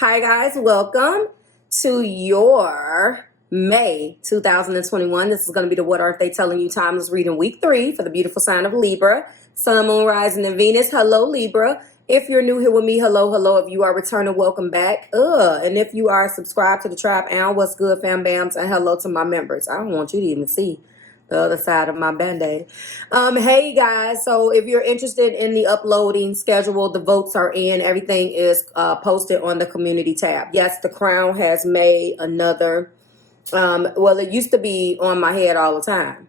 Hi guys, welcome to your May 2021. This is going to be the What Aren't They Telling You Timeless reading week 3 for the beautiful sign of Libra. Sun, Moon, Rising, and Venus. Hello Libra. If you're new here with me, hello, hello. If you are returning, welcome back. And if you are subscribed to the tribe, and what's good, fam bams, and hello to my members. I don't want you to even see the other side of my band-aid. Hey guys, so if you're interested in the uploading schedule, the votes are in. Everything is posted on the community tab. Yes, the crown has made another, well, it used to be on my head all the time,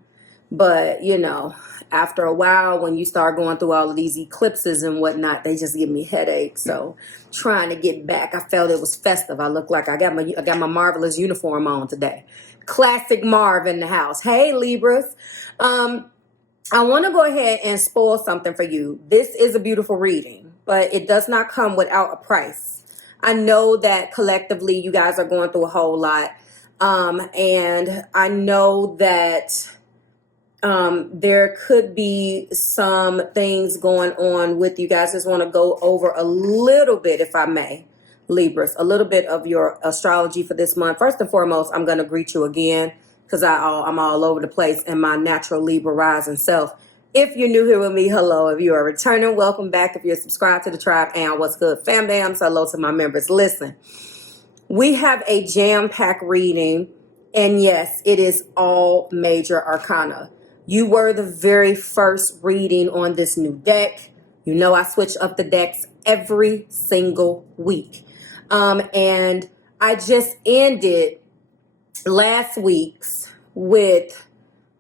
but you know, after a while, when you start going through all of these eclipses and whatnot, they just give me headaches. So trying to get back, I felt it was festive. I look like I got my marvelous uniform on today. Classic Marve in the house. Hey Libras. I want to go ahead and spoil something for you. This is a beautiful reading, but it does not come without a price. I know that collectively you guys are going through a whole lot. And I know that there could be some things going on with you guys. Just want to go over a little bit, if I may, Libras, a little bit of your astrology for this month. First and foremost, I'm going to greet you again because I'm all over the place in my natural Libra rising self. If you're new here with me, hello. If you are returning, welcome back. If you're subscribed to the tribe, and what's good, fam bams, hello to my members. Listen, we have a jam-packed reading, and yes, it is all major arcana. You were the very first reading on this new deck. You know I switch up the decks every single week. And I just ended last week's with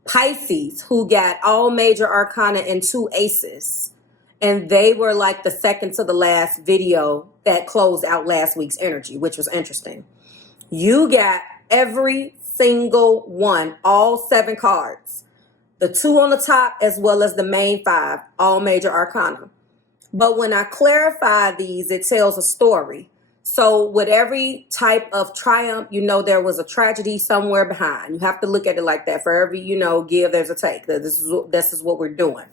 Pisces, who got all major arcana and 2 aces. And they were like the second to the last video that closed out last week's energy, which was interesting. You got every single one, all 7 cards. The 2 on the top as well as the main 5, all major arcana. But when I clarify these, it tells a story. So with every type of triumph, you know there was a tragedy somewhere behind. You have to look at it like that. For every, give, there's a take. This is what we're doing.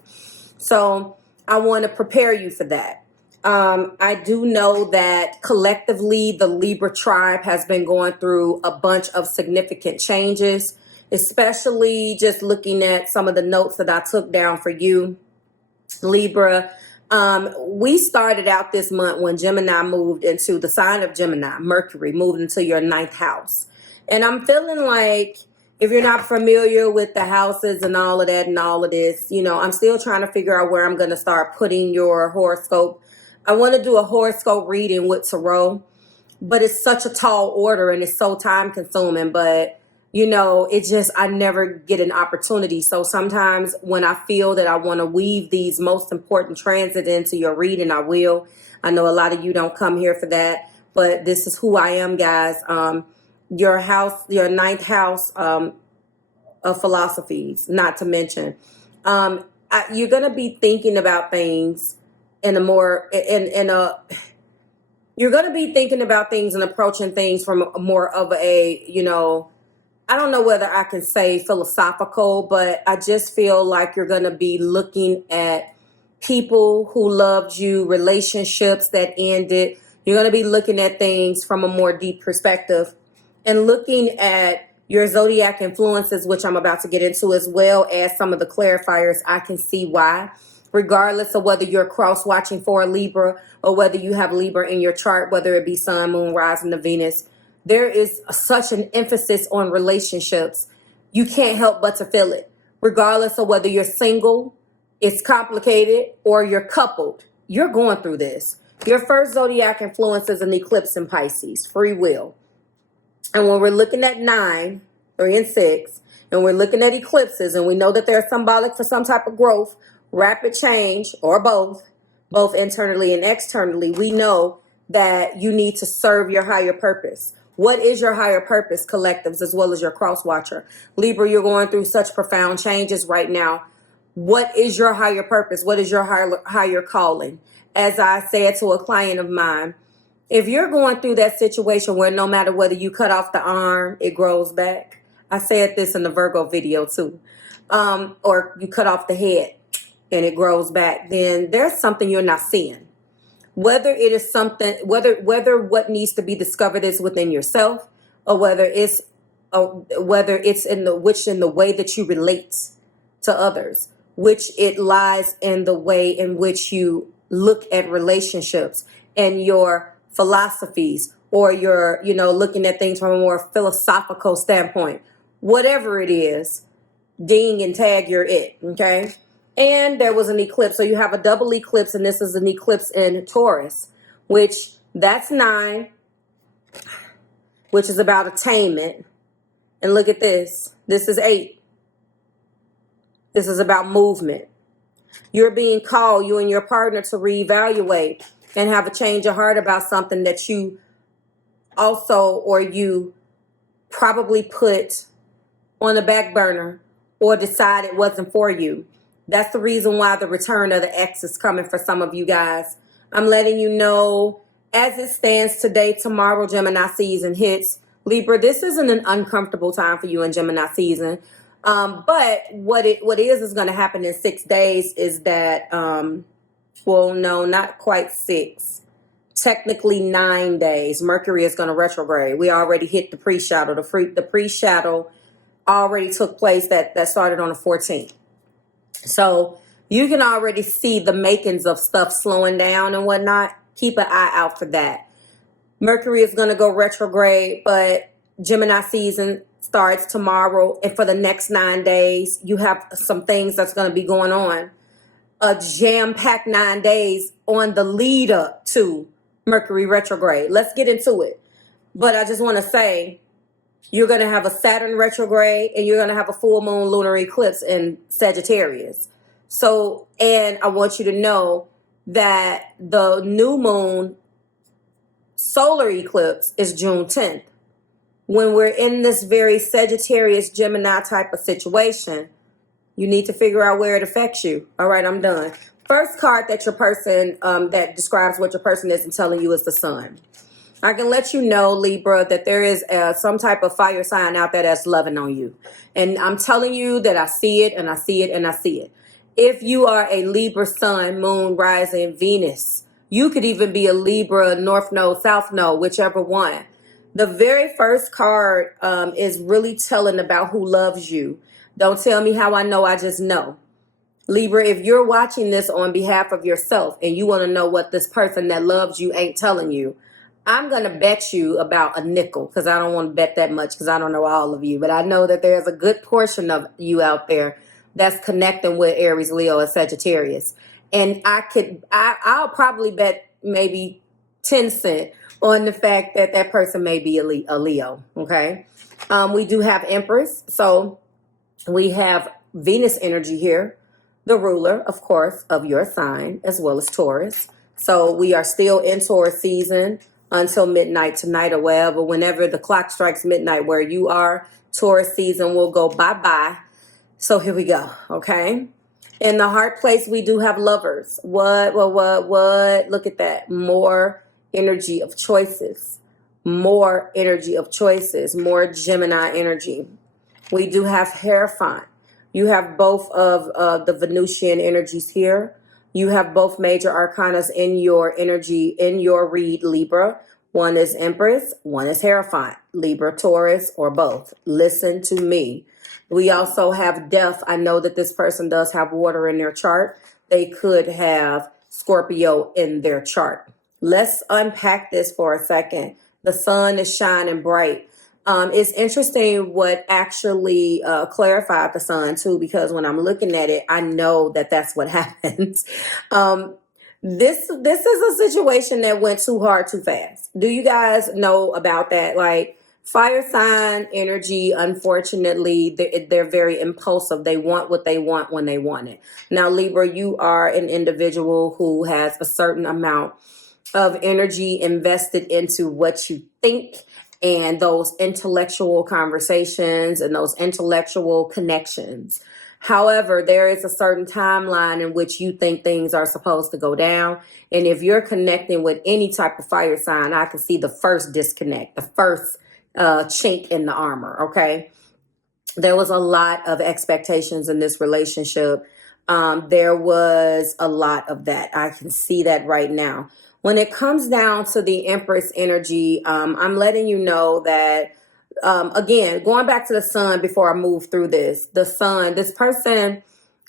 So I want to prepare you for that. I do know that collectively the Libra tribe has been going through a bunch of significant changes, especially just looking at some of the notes that I took down for you, Libra. We started out this month when Gemini moved into the sign of Gemini. Mercury moved into your 9th house. And I'm feeling like, if you're not familiar with the houses and all of that and all of this, I'm still trying to figure out where I'm going to start putting your horoscope. I want to do a horoscope reading with tarot, but it's such a tall order and it's so time consuming, but I never get an opportunity. So sometimes when I feel that I want to weave these most important transits into your reading, I will. I know a lot of you don't come here for that, but this is who I am, guys. Your house, your 9th house of philosophies, not to mention. You're going to be thinking about things you're going to be thinking about things and approaching things from more of a, I don't know whether I can say philosophical, but I just feel like you're going to be looking at people who loved you, relationships that ended. You're going to be looking at things from a more deep perspective and looking at your zodiac influences, which I'm about to get into, as well as some of the clarifiers. I can see why, regardless of whether you're cross-watching for a Libra or whether you have Libra in your chart, whether it be Sun, Moon, Rising, to Venus. There is such an emphasis on relationships. You can't help but to feel it. Regardless of whether you're single, it's complicated, or you're coupled. You're going through this. Your first zodiac influence is an eclipse in Pisces, free will. And when we're looking at 9, 3, and 6, and we're looking at eclipses, and we know that they're symbolic for some type of growth, rapid change, or both internally and externally, we know that you need to serve your higher purpose. What is your higher purpose, collectives, as well as your cross-watcher? Libra, you're going through such profound changes right now. What is your higher purpose? What is your higher calling? As I said to a client of mine, if you're going through that situation where no matter whether you cut off the arm, it grows back. I said this in the Virgo video too. Or you cut off the head and it grows back. Then there's something you're not seeing. Whether it is something, whether what needs to be discovered is within yourself, or whether it's in the way that you relate to others, which it lies in the way in which you look at relationships and your philosophies, or your, looking at things from a more philosophical standpoint. Whatever it is, ding and tag your it, okay? And there was an eclipse. So you have a double eclipse, and this is an eclipse in Taurus, which that's 9, which is about attainment. And look at this. This is 8. This is about movement. You're being called, you and your partner, to reevaluate and have a change of heart about something that you probably put on the back burner or decided wasn't for you. That's the reason why the return of the X is coming for some of you guys. I'm letting you know, as it stands today, tomorrow, Gemini season hits. Libra, this isn't an uncomfortable time for you in Gemini season. But what is going to happen in 6 days is that, well, no, not quite 6. Technically 9 days. Mercury is going to retrograde. We already hit the pre-shadow. The pre-shadow already took place. That started on the 14th. So you can already see the makings of stuff slowing down and whatnot. Keep an eye out for that. Mercury is going to go retrograde, but Gemini season starts tomorrow. And for the next 9 days, you have some things that's going to be going on. A jam-packed 9 days on the lead up to Mercury retrograde. Let's get into it. But I just want to say, you're going to have a Saturn retrograde, and you're going to have a full moon lunar eclipse in Sagittarius. So, and I want you to know that the new moon solar eclipse is June 10th. When we're in this very Sagittarius Gemini type of situation, you need to figure out where it affects you. All right, I'm done. First card that your person, that describes what your person is and telling you, is the sun. I can let you know, Libra, that there is some type of fire sign out there that's loving on you. And I'm telling you that I see it, and I see it, and I see it. If you are a Libra sun, moon, rising, Venus, you could even be a Libra North Node, South Node, whichever one. The very first card is really telling about who loves you. Don't tell me how I know, I just know. Libra, if you're watching this on behalf of yourself and you want to know what this person that loves you ain't telling you, I'm going to bet you about a nickel, because I don't want to bet that much because I don't know all of you. But I know that there's a good portion of you out there that's connecting with Aries, Leo, and Sagittarius. And I'll probably bet maybe 10 cents on the fact that that person may be a Leo, okay? We do have Empress. So we have Venus energy here, the ruler, of course, of your sign, as well as Taurus. So we are still in Taurus season until midnight tonight, or whenever the clock strikes midnight where you are. Taurus season will go bye-bye. So here we go, okay? In the heart place, we do have Lovers. What? Look at that. More energy of choices. More energy of choices. More Gemini energy. We do have Hierophant. You have both of the Venusian energies here. You have both major arcanas in your energy, in your read, Libra. One is Empress, one is Hierophant, Libra, Taurus, or both. Listen to me. We also have Death. I know that this person does have water in their chart. They could have Scorpio in their chart. Let's unpack this for a second. The sun is shining bright. It's interesting what actually clarified the sun too, because when I'm looking at it, I know that that's what happens. This is a situation that went too hard too fast. Do you guys know about that? Like, fire sign energy, unfortunately, they're very impulsive. They want what they want when they want it. Now, Libra, you are an individual who has a certain amount of energy invested into what you think and those intellectual conversations and those intellectual connections. However, there is a certain timeline in which you think things are supposed to go down. And if you're connecting with any type of fire sign, I can see the first disconnect, the first chink in the armor, okay? There was a lot of expectations in this relationship. There was a lot of that. I can see that right now. When it comes down to the Empress energy, I'm letting you know that, again, going back to the sun before I move through this, the sun, this person,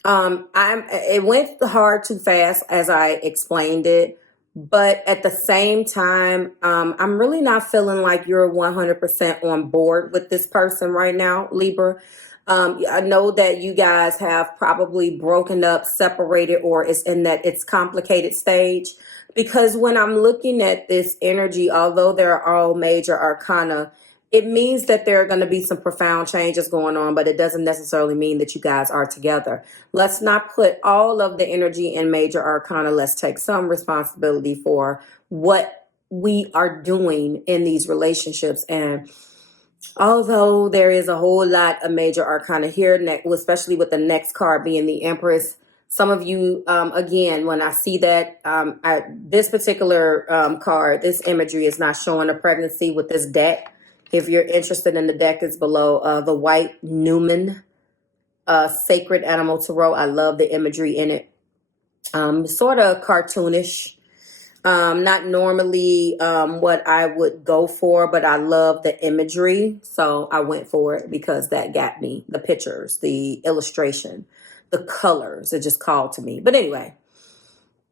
it went hard too fast as I explained it. But at the same time, I'm really not feeling like you're 100% on board with this person right now, Libra. I know that you guys have probably broken up, separated, or it's in that it's complicated stage. Because when I'm looking at this energy, although they're all major arcana, it means that there are going to be some profound changes going on, but it doesn't necessarily mean that you guys are together. Let's not put all of the energy in major arcana. Let's take some responsibility for what we are doing in these relationships. And although there is a whole lot of major arcana here, especially with the next card being the Empress, some of you, again, when I see that, this particular card, this imagery is not showing a pregnancy with this deck. If you're interested in the deck, it's below the white Numen Sacred Animal Tarot. I love the imagery in it. Sort of cartoonish. Not normally what I would go for, but I love the imagery. So I went for it because that got me. The pictures, the illustration, the colors, it just called to me. But anyway,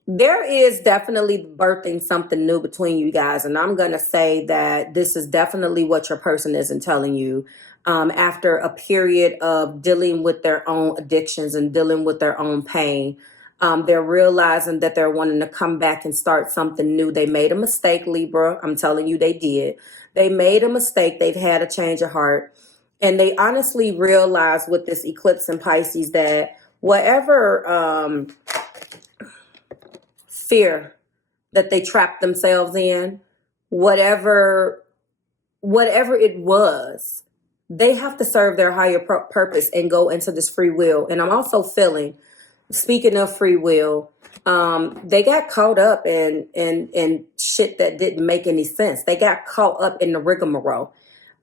there is definitely birthing something new between you guys. And I'm going to say that this is definitely what your person isn't telling you. After a period of dealing with their own addictions and dealing with their own pain, they're realizing that they're wanting to come back and start something new. They made a mistake, Libra. I'm telling you, they did. They made a mistake. They've had a change of heart. And they honestly realized with this eclipse in Pisces that whatever fear that they trapped themselves in, whatever it was, they have to serve their higher purpose and go into this free will. And I'm also feeling, speaking of free will, they got caught up in shit that didn't make any sense. They got caught up in the rigmarole.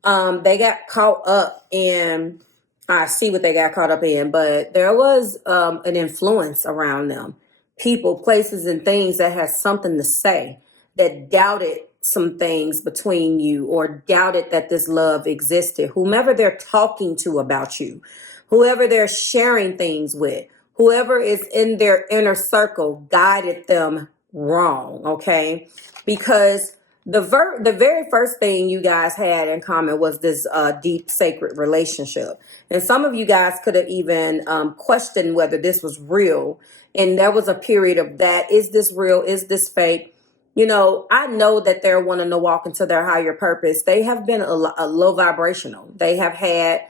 They got caught up in, I see what they got caught up in, but there was an influence around them. People, places, and things that has something to say, that doubted some things between you or doubted that this love existed. Whomever they're talking to about you, whoever they're sharing things with, whoever is in their inner circle guided them wrong, okay? Because the very first thing you guys had in common was this deep, sacred relationship. And some of you guys could have even questioned whether this was real. And there was a period of that. Is this real? Is this fake? You know, I know that they're wanting to walk into their higher purpose. They have been a low vibrational. They have had,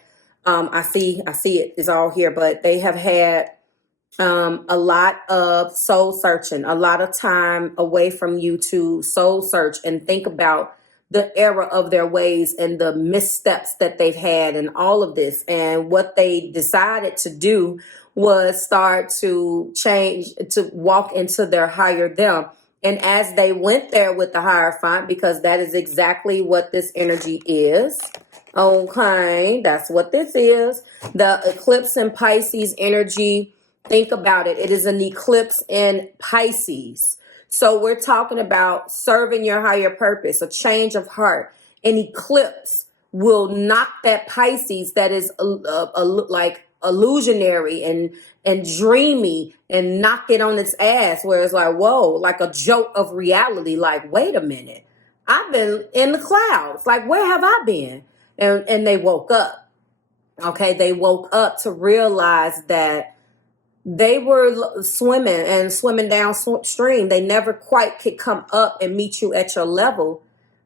I see it is all here, but they have had a lot of soul searching, a lot of time away from you to soul search and think about the error of their ways and the missteps that they've had and all of this. And what they decided to do was start to change, to walk into their higher them. And as they went there with the Hierophant, because that is exactly what this energy is. Okay, that's what this is. The eclipse in Pisces energy. Think about it. It is an eclipse in Pisces. So we're talking about serving your higher purpose, a change of heart. An eclipse will knock that Pisces that is like illusionary and dreamy and knock it on its ass where it's like, whoa, like a joke of reality. Like, wait a minute. I've been in the clouds. Like, where have I been? And they woke up. Okay, they woke up to realize that they were swimming downstream. They never quite could come up and meet you at your level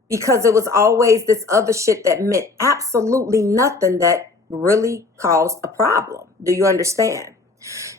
because it was always this other shit that meant absolutely nothing that really caused a problem. Do you understand?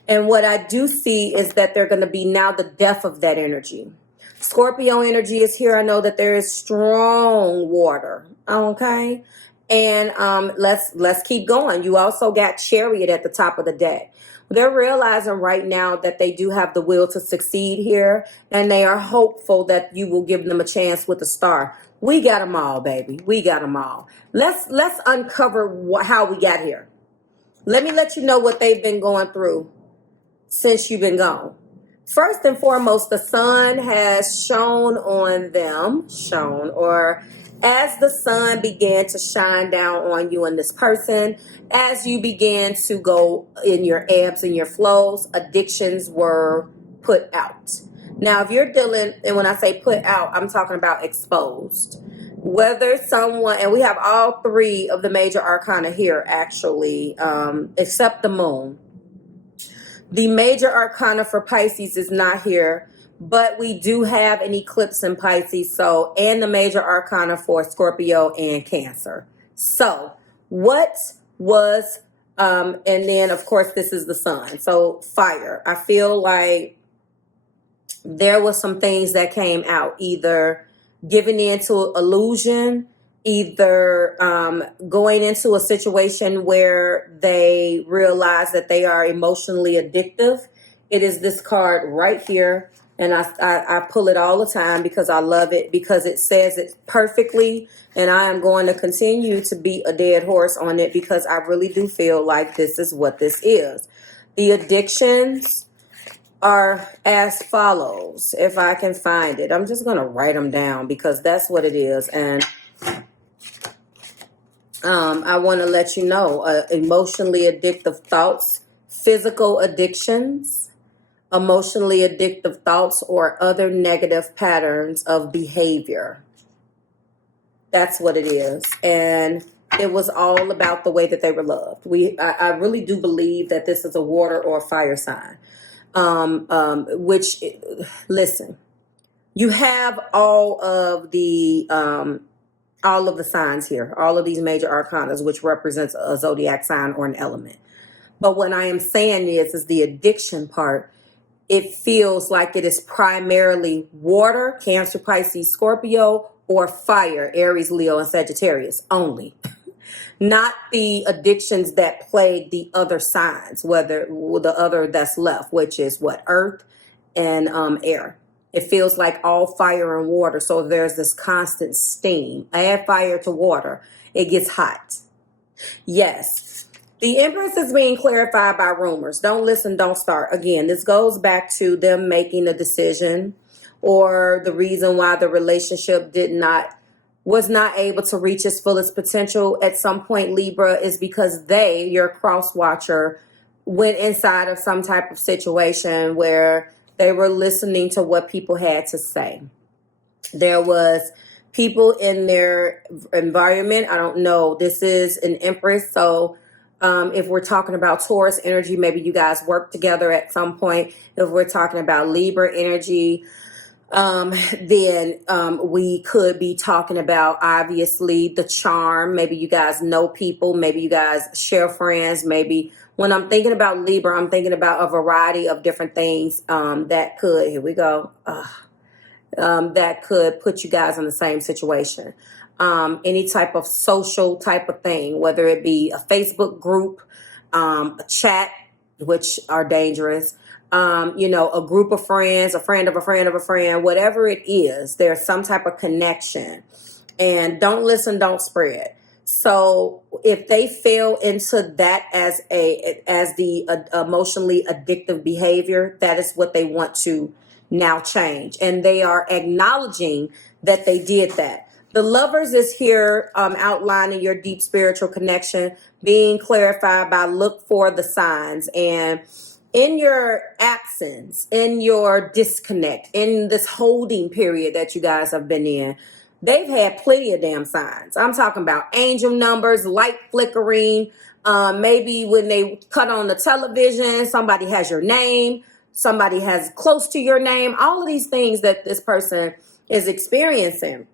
And what I do see is that they're going to be now the death of that energy. Scorpio energy is here. I know that there is strong water. Okay. And let's keep going. You also got Chariot at the top of the deck. They're realizing right now that they do have the will to succeed here, and they are hopeful that you will give them a chance with a star. We got them all, baby. We got them all. Let's uncover how we got here. Let me let you know what they've been going through since you've been gone. First and foremost, the sun has shone on them, or as the sun began to shine down on you and this person, as you began to go in your ebbs and your flows, addictions were put out. Now, if you're dealing, and when I say put out, I'm talking about exposed. Whether someone, and we have all three of the major arcana here, actually, except the moon. The major arcana for Pisces is not here, but we do have an eclipse in Pisces, so, and the major arcana for Scorpio and Cancer. So, what was, and then of course this is the sun. So, fire. I feel like there was some things that came out, either giving into illusion, either going into a situation where they realize that they are emotionally addictive. It is this card right here, and I pull it all the time because I love it, because it says it perfectly, and I am going to continue to beat a dead horse on it because I really do feel like this is what this is. The addictions are as follows. If I can find it, I'm just going to write them down because that's what it is. And I want to let you know, emotionally addictive thoughts, physical addictions, emotionally addictive thoughts, or other negative patterns of behavior. That's what it is. And it was all about the way that they were loved. I really do believe that this is a water or a fire sign. Which, listen, you have all of the signs here, all of these major arcanas, which represents a zodiac sign or an element. But what I am saying is the addiction part. It feels like it is primarily water, Cancer, Pisces, Scorpio, or fire, Aries, Leo, and Sagittarius only. Not the addictions that plague the other signs, whether the other that's left, which is what, earth and air. It feels like all fire and water. So there's this constant steam. Add fire to water, it gets hot. Yes. The Empress is being clarified by rumors. Don't listen, don't start. Again, this goes back to them making a decision, or the reason why the relationship was not able to reach its fullest potential at some point, Libra, is because they, your cross watcher, went inside of some type of situation where they were listening to what people had to say. There was people in their environment. I don't know. This is an Empress. So if we're talking about Taurus energy, maybe you guys work together at some point. If we're talking about Libra energy, then we could be talking about, obviously, the charm. Maybe you guys know people. Maybe you guys share friends. Maybe when I'm thinking about Libra, I'm thinking about a variety of different things that could, here we go, that could put you guys in the same situation. Any type of social type of thing, whether it be a Facebook group, a chat, which are dangerous, a group of friends, a friend of a friend of a friend, whatever it is, there's some type of connection. And don't listen, don't spread. So if they fell into that as the emotionally addictive behavior, that is what they want to now change. And they are acknowledging that they did that. The Lovers is here outlining your deep spiritual connection, being clarified by look for the signs. And in your absence, in your disconnect, in this holding period that you guys have been in, they've had plenty of damn signs. I'm talking about angel numbers, light flickering. Maybe when they cut on the television, somebody has your name, somebody has close to your name, all of these things that this person is experiencing.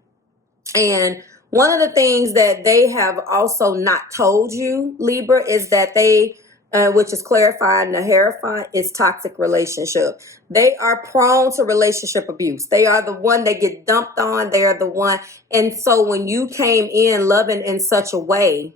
And one of the things that they have also not told you, Libra, is that they, which is clarified in the Hierophant, is toxic relationship. They are prone to relationship abuse. They are the one that get dumped on. They are the one. And so when you came in loving in such a way,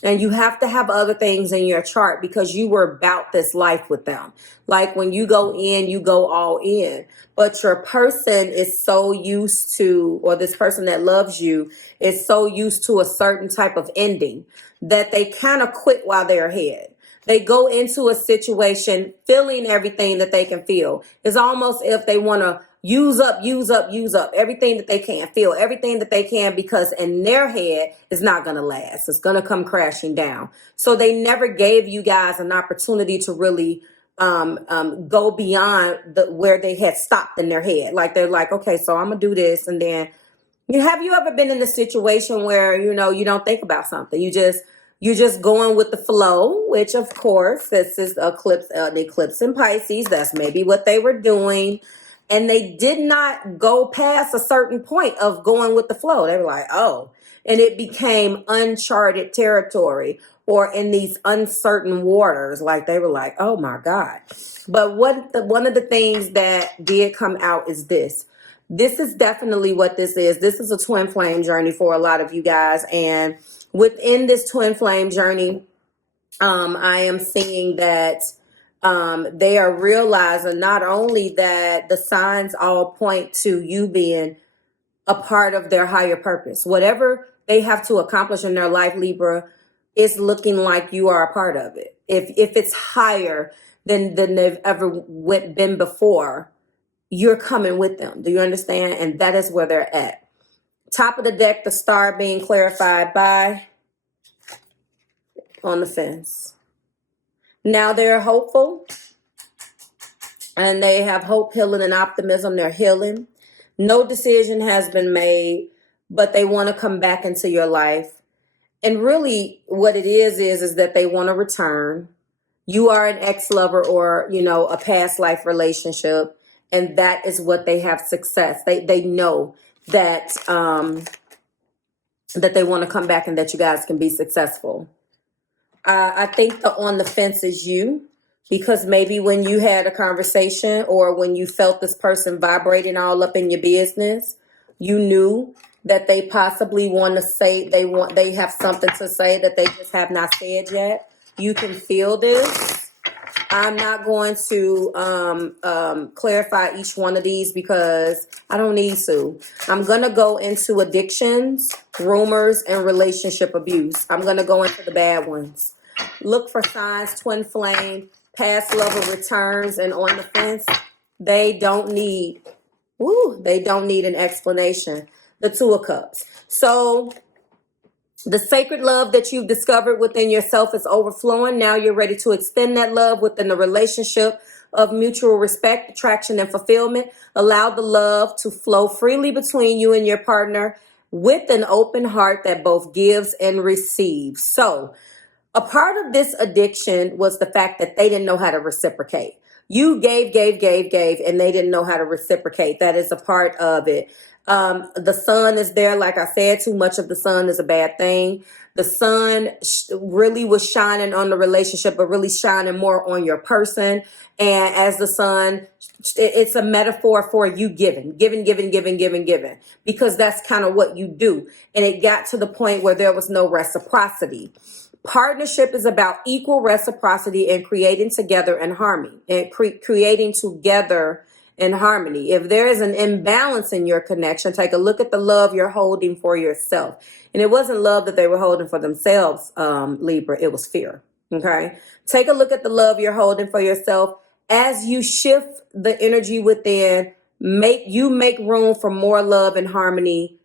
and you have to have other things in your chart because you were about this life with them. Like when you go in, you go all in. But your person is so used to, or this person that loves you is so used to a certain type of ending that they kind of quit while they're ahead. They go into a situation feeling everything that they can feel. It's almost if they want to use up everything that they can, feel everything that they can, because in their head it's not going to last. It's going to come crashing down. So they never gave you guys an opportunity to really go beyond where they had stopped in their head. Like they're like, okay, so I'm gonna do this, and then have you ever been in a situation where you don't think about something? You're just going with the flow, which of course this is the eclipse in Pisces. That's maybe what they were doing. And they did not go past a certain point of going with the flow. They were like, oh, and it became uncharted territory, or in these uncertain waters. Like they were like, oh my God. But one of the things that did come out is this. This is definitely what this is. This is a twin flame journey for a lot of you guys. And within this twin flame journey, I am seeing that they are realizing not only that the signs all point to you being a part of their higher purpose. Whatever they have to accomplish in their life, Libra, is looking like you are a part of it. If it's higher than they've ever been before, you're coming with them. Do you understand? And that is where they're at. Top of the deck, the star being clarified by on the fence. Now they're hopeful, and they have hope, healing, and optimism. They're healing. No decision has been made, but they want to come back into your life. And really what it is that they want to return. You are an ex-lover or, a past life relationship. And that is what they have success. They know that, that they want to come back and that you guys can be successful. I think the on the fence is you, because maybe when you had a conversation or when you felt this person vibrating all up in your business, you knew that they possibly want to say, they have something to say that they just have not said yet. You can feel this. I'm not going to clarify each one of these because I don't need to. I'm going to go into addictions, rumors, and relationship abuse. I'm going to go into the bad ones. Look for signs, twin flame, past lover returns, and on the fence. They don't need an explanation. The Two of Cups. So the sacred love that you've discovered within yourself is overflowing. Now you're ready to extend that love within the relationship of mutual respect, attraction, and fulfillment. Allow the love to flow freely between you and your partner with an open heart that both gives and receives. So a part of this addiction was the fact that they didn't know how to reciprocate. You gave, and they didn't know how to reciprocate. That is a part of it. The sun is there. Like I said, too much of the sun is a bad thing. The sun really was shining on the relationship, but really shining more on your person. And as the sun, it's a metaphor for you giving, because that's kind of what you do. And it got to the point where there was no reciprocity. Partnership is about equal reciprocity and creating together in harmony, creating together in harmony. If there is an imbalance in your connection, take a look at the love you're holding for yourself. And it wasn't love that they were holding for themselves, Libra. It was fear. Okay. Take a look at the love you're holding for yourself. As you shift the energy within, make room for more love and harmony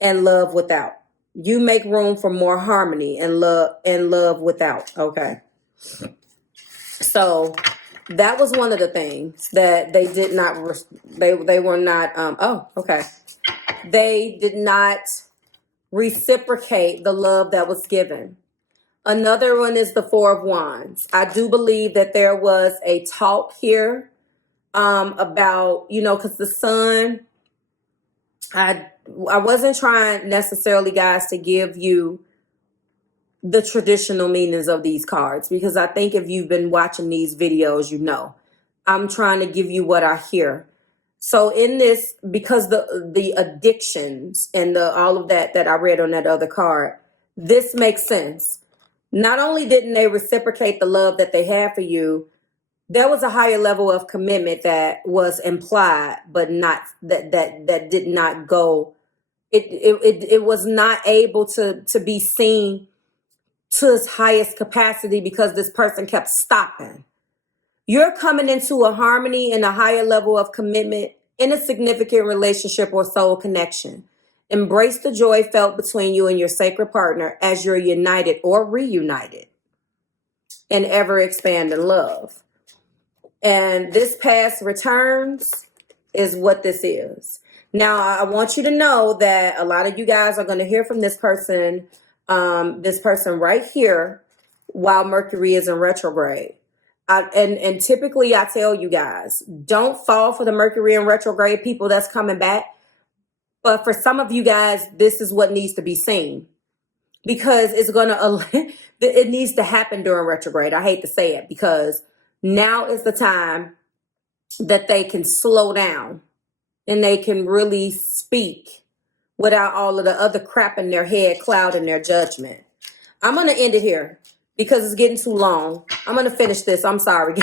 and love without. You make room for more harmony and love without. Okay. So that was one of the things that they did not, they were not, they did not reciprocate the love that was given. Another one is the Four of Wands. I do believe that there was a talk here about, because the sun, I wasn't trying necessarily, guys, to give you the traditional meanings of these cards, because I think if you've been watching these videos, I'm trying to give you what I hear. So in this, because the addictions and all of that I read on that other card, this makes sense. Not only didn't they reciprocate the love that they had for you, there was a higher level of commitment that was implied, but not that did not go. It was not able to be seen to its highest capacity because this person kept stopping. You're coming into a harmony and a higher level of commitment in a significant relationship or soul connection. Embrace the joy felt between you and your sacred partner as you're united or reunited in ever expanding love. And this past returns is what this is. Now, I want you to know that a lot of you guys are going to hear from this person right here while Mercury is in retrograde. And typically I tell you guys, don't fall for the Mercury in retrograde people that's coming back. But for some of you guys, this is what needs to be seen, because it needs to happen during retrograde. I hate to say it, because now is the time that they can slow down and they can really speak without all of the other crap in their head clouding their judgment. I'm going to end it here because it's getting too long. I'm going to finish this. I'm sorry.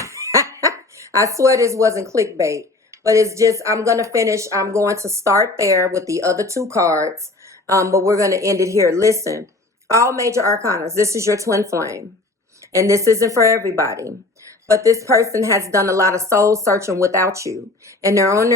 I swear this wasn't clickbait, but it's just, I'm going to finish. I'm going to start there with the other two cards, but we're going to end it here. Listen, all major arcana, this is your twin flame, and this isn't for everybody. But this person has done a lot of soul searching without you, and they're on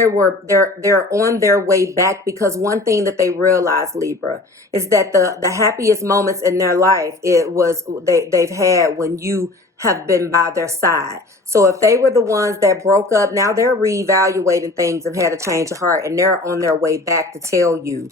their way back, because one thing that they realized, Libra, is that the happiest moments in their life they've had when you have been by their side. So if they were the ones that broke up, now they're reevaluating things and had a change of heart, and they're on their way back to tell you,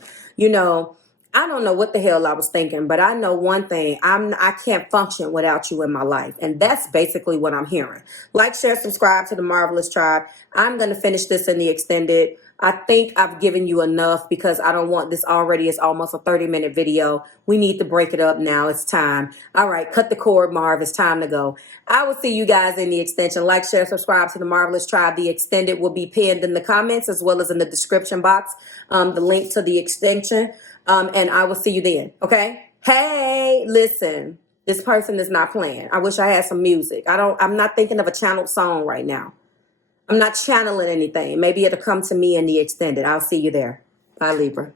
I don't know what the hell I was thinking, but I know one thing. I can't function without you in my life. And that's basically what I'm hearing. Like, share, subscribe to the Marvelous Tribe. I'm going to finish this in the extended. I think I've given you enough, because I don't want this already. It's almost a 30-minute video. We need to break it up now. It's time. All right, cut the cord, Marv. It's time to go. I will see you guys in the extension. Like, share, subscribe to the Marvelous Tribe. The extended will be pinned in the comments as well as in the description box. The link to the extension. And I will see you then. Okay. Hey, listen, this person is not playing. I wish I had some music. I'm not thinking of a channeled song right now. I'm not channeling anything. Maybe it'll come to me in the extended. I'll see you there. Bye, Libra.